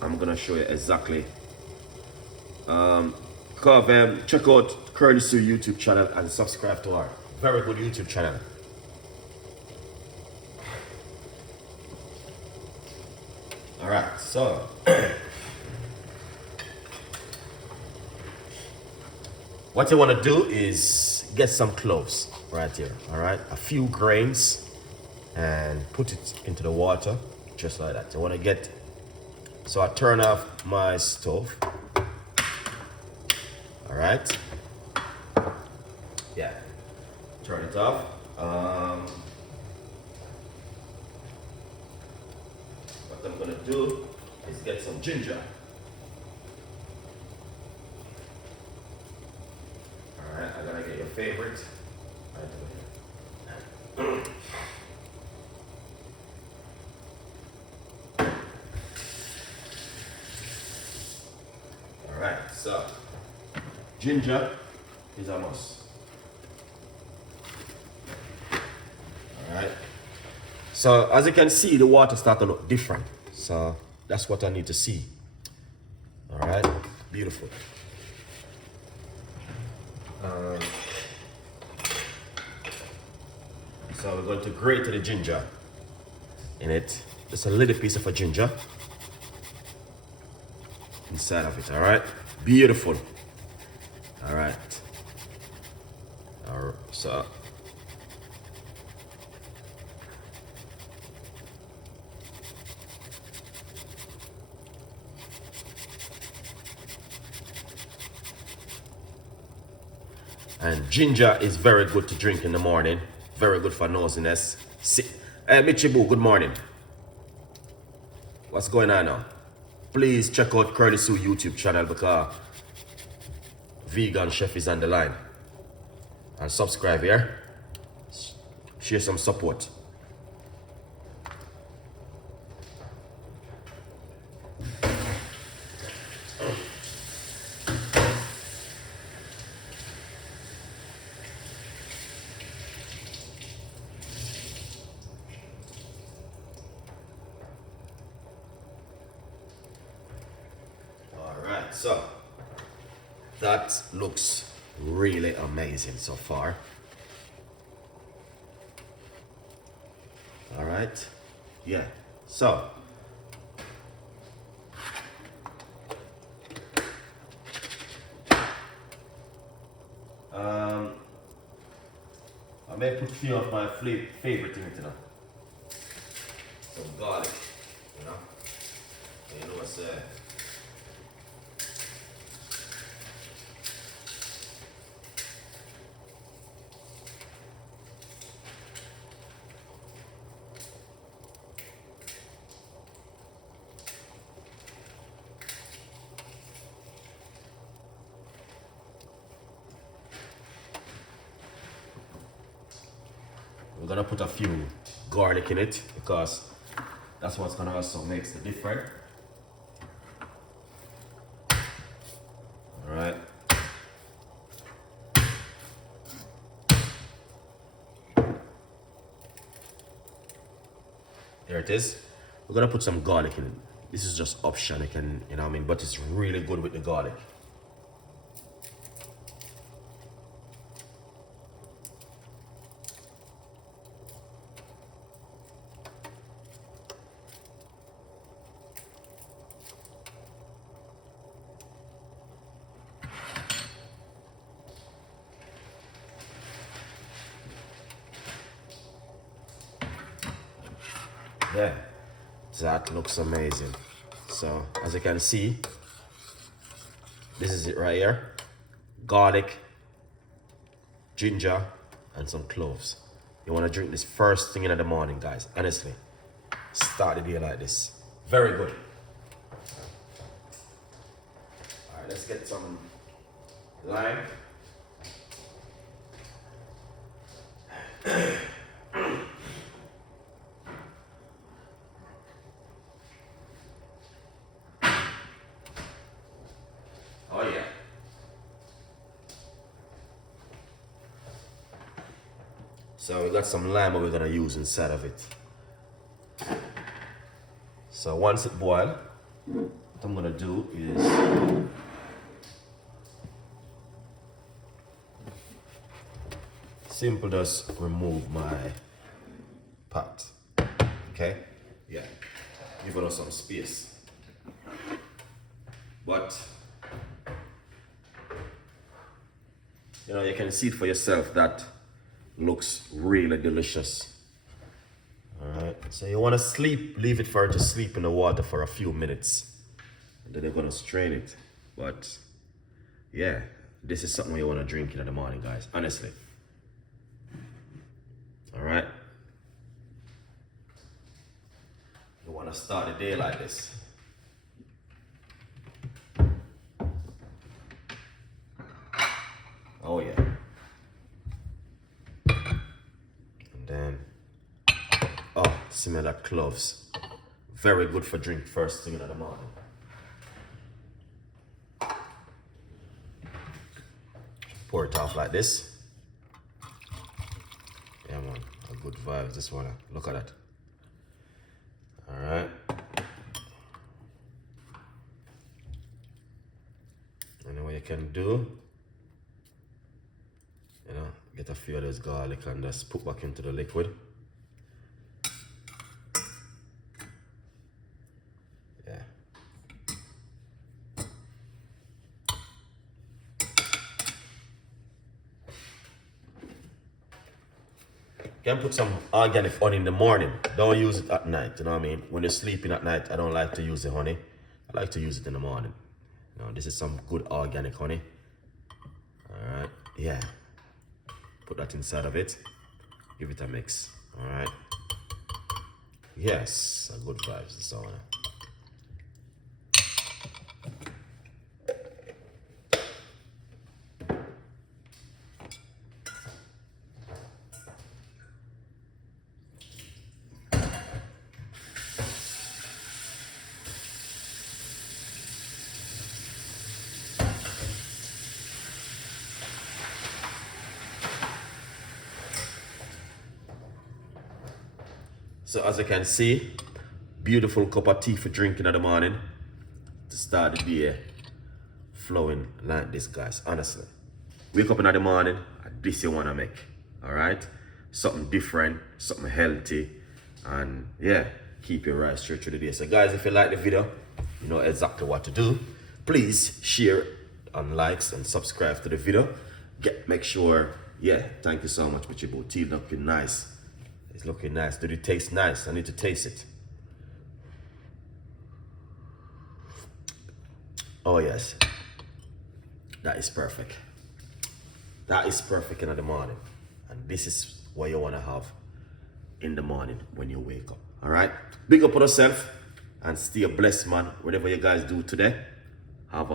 I'm gonna show you exactly. Check out Curly Sue YouTube channel and subscribe to our very good YouTube channel. All right, so what you want to do is get some cloves right here. All right, a few grains, and put it into the water just like that. You want to get. So I turn off my stove. All right. Yeah. Turn it off. What I'm gonna do is get some ginger. All right. I gotta get your favorite. Right over here. All right. So. Ginger is a must. Alright. So as you can see, the water starts to look different. So that's what I need to see. Alright, beautiful. So we're going to grate the ginger in it. Just a little piece of a ginger inside of it, alright? Beautiful. All right. So and ginger is very good to drink in the morning. Very good for nosiness. Hey, Michibu, good morning. What's going on now? Please check out Curly Sue YouTube channel because Vegan Chef is on the line. And subscribe here. Share some support. All right, so that looks really amazing so far. All right, yeah, so I may put a few of my favorite things in it. Some garlic, you know what's We're gonna put a few garlic in it because that's what's gonna also makes the difference. All right. There it is. We're gonna put some garlic in it. This is just option, you know what I mean, but it's really good with the garlic. Yeah, that looks amazing. So as you can see, this is it right here. Garlic, ginger, and some cloves. You want to drink this first thing in the morning, guys. Honestly, start the day like this. Very good. All right, let's get some lime. Oh yeah. So we got some lime that we're gonna use inside of it. So once it boils, what I'm gonna do is simple, just remove my pot. Okay? Yeah. Give it some space. But you know, you can see it for yourself. That looks really delicious. All right. So you want to leave it for it to sleep in the water for a few minutes, and then you're gonna strain it. But yeah, this is something you want to drink in the morning, guys. Honestly. All right. You want to start the day like this. Oh yeah. And then, oh, smell that cloves. Very good for drink first thing in the morning. Pour it off like this. Yeah man, a good vibe. Just wanna look at that. All right. And then what you can do, you know, get a few of those garlic and just put back into the liquid. Yeah. You can put some organic honey in the morning. Don't use it at night, you know what I mean? When you're sleeping at night, I don't like to use the honey. I like to use it in the morning. You know, this is some good organic honey. All right, yeah. Put that inside of it. Give it a mix, all right? Yes, a good vibes, the sauna. So as you can see, beautiful cup of tea for drinking in the morning to start the day flowing like this, guys. Honestly, wake up in the morning and this you want to make, all right? Something different, something healthy, and yeah, keep your right straight through the day. So guys, if you like the video, you know exactly what to do. Please share and likes and subscribe to the video. Make sure, yeah, thank you so much, Michibu. Tea looking nice. It's looking nice. Did it taste nice? I need to taste it. Oh yes. That is perfect. That is perfect in the morning. And this is what you want to have in the morning when you wake up. All right? Big up on yourself and stay blessed, man. Whatever you guys do today.